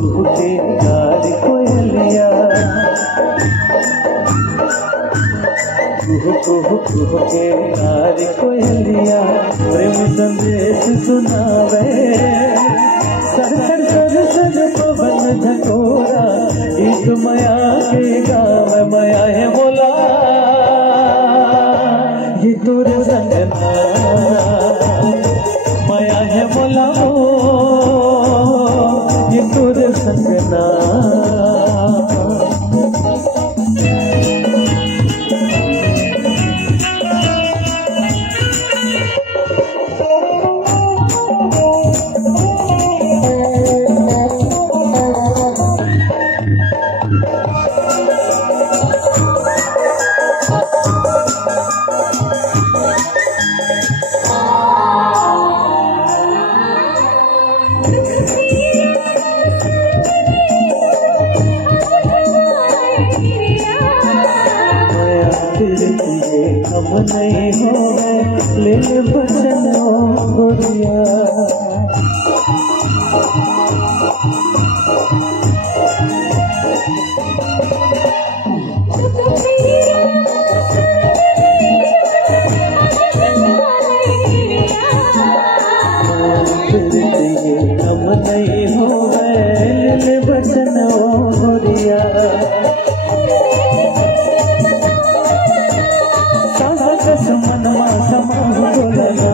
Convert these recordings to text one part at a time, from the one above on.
कुहू के कार कोयलिया, कुहू कुहू कुहू के कार कोयलिया, प्रेम संदेश सुनावे। सर सर सर सर पवन झकोरा, गीत माया के गावे। माया है बोला ये तोरे संगना, माया है बोला ये तोरे संगना। कम नहीं होवे ले बचन गोरिया, कम नहीं होवे ले बचन गोरिया। मनवा समाह बोलना,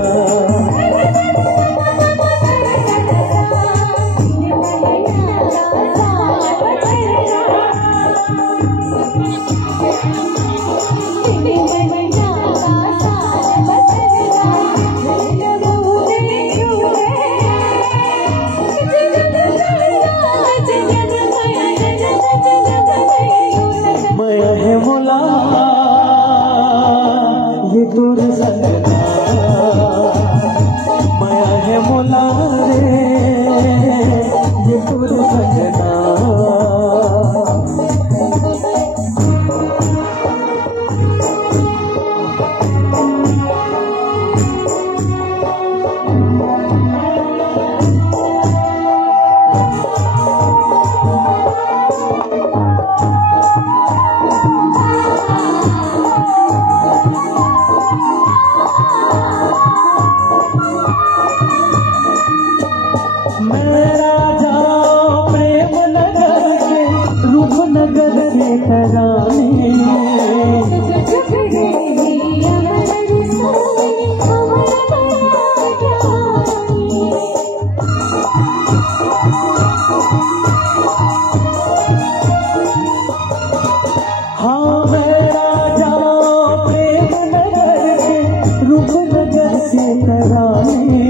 माया है बोला ये तोरे संगना, माया है मोला रे ये तोरे संगना। मेरा जाओ प्रेम नगर के रूपनगर के तराने, हाँ मेरा जाओ प्रेम नगर के रूपनगर के तराने।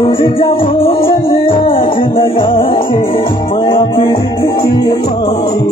उड़ जाओ चल आज लगा के माया पीड़ित की माफी।